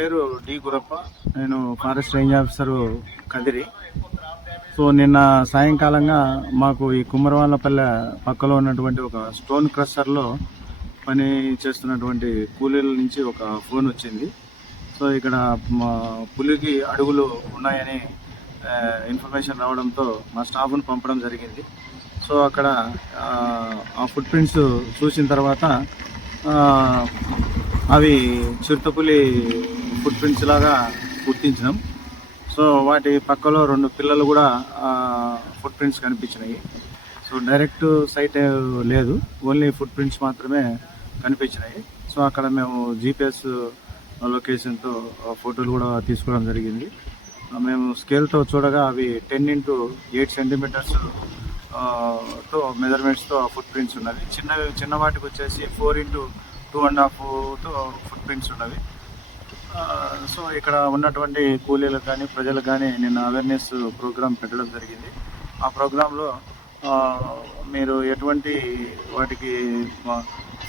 పేరు డి గురప్ప. నేను forest range officer Kadiri. So నిన్న సాయంకాలంగా మాకు ఈ కుమ్మరవాళ్ళపల్లె పక్కలో ఉన్నటువంటి ఒక స్టోన్ క్రషర్లో పని చేస్తున్నటువంటి కూలీల నుంచి ఒక ఫోన్ వచ్చింది. సో ఇక్కడ పులికి అడుగులు ఉన్నాయని ఇన్ఫర్మేషన్ రావడంతో మా స్టాఫ్ను పంపడం జరిగింది. సో అక్కడ ఆ ఫుట్ ప్రింట్స్ చూసిన తర్వాత అవి చిరుతపులి ఫుట్ ప్రింట్స్ లాగా గుర్తించినాం. సో వాటి పక్కలో 2 పిల్లలు కూడా ఫుట్ ప్రింట్స్ కనిపించినాయి. సో డైరెక్ట్ సైట్ లేదు, ఓన్లీ ఫుట్ ప్రింట్స్ మాత్రమే కనిపించినాయి. సో అక్కడ మేము జీపీఎస్ లొకేషన్తో ఫోటోలు కూడా తీసుకోవడం జరిగింది. మేము స్కేల్తో చూడగా అవి 10x8 సెంటీమీటర్స్ తో మెజర్మెంట్స్తో ఫుట్ ప్రింట్స్ ఉన్నవి. చిన్న వాటికి వచ్చేసి 4x2.5తో ఫుట్ ప్రింట్స్ ఉన్నవి. సో ఇక్కడ ఉన్నటువంటి కూలీలకు కానీ ప్రజలకు కానీ నిన్న అవేర్నెస్ ప్రోగ్రామ్ పెట్టడం జరిగింది. ఆ ప్రోగ్రాంలో మీరు ఎటువంటి వాటికి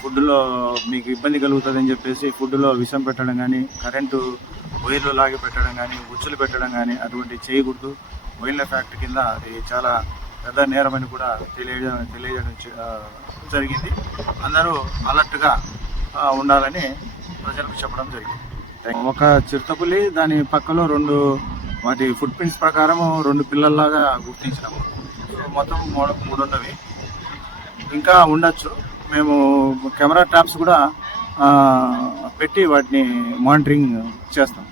ఫుడ్లో మీకు ఇబ్బంది కలుగుతుందని చెప్పేసి ఫుడ్లో విషం పెట్టడం కానీ, కరెంటు వైర్లు లాగి పెట్టడం కానీ, ఉచ్చులు పెట్టడం కానీ అటువంటి చేయకూడదు. వైల్డ్ లైఫ్ యాక్ట్ కింద అది చాలా పెద్ద నేరమని కూడా తెలియజేయడం జరిగింది. అందరూ అలర్ట్గా ఉండాలని ప్రజలకు చెప్పడం జరిగింది. ఒక చిరుతపులి, దాని పక్కలో 2 వాటి ఫుట్ ప్రింట్స్ ప్రకారం 2 పిల్లల్లాగా గుర్తించినాము. మొత్తం 3 ఉన్నవి, ఇంకా ఉండొచ్చు. మేము కెమెరా ట్రాప్స్ కూడా పెట్టి వాటిని మానిటరింగ్ చేస్తాం.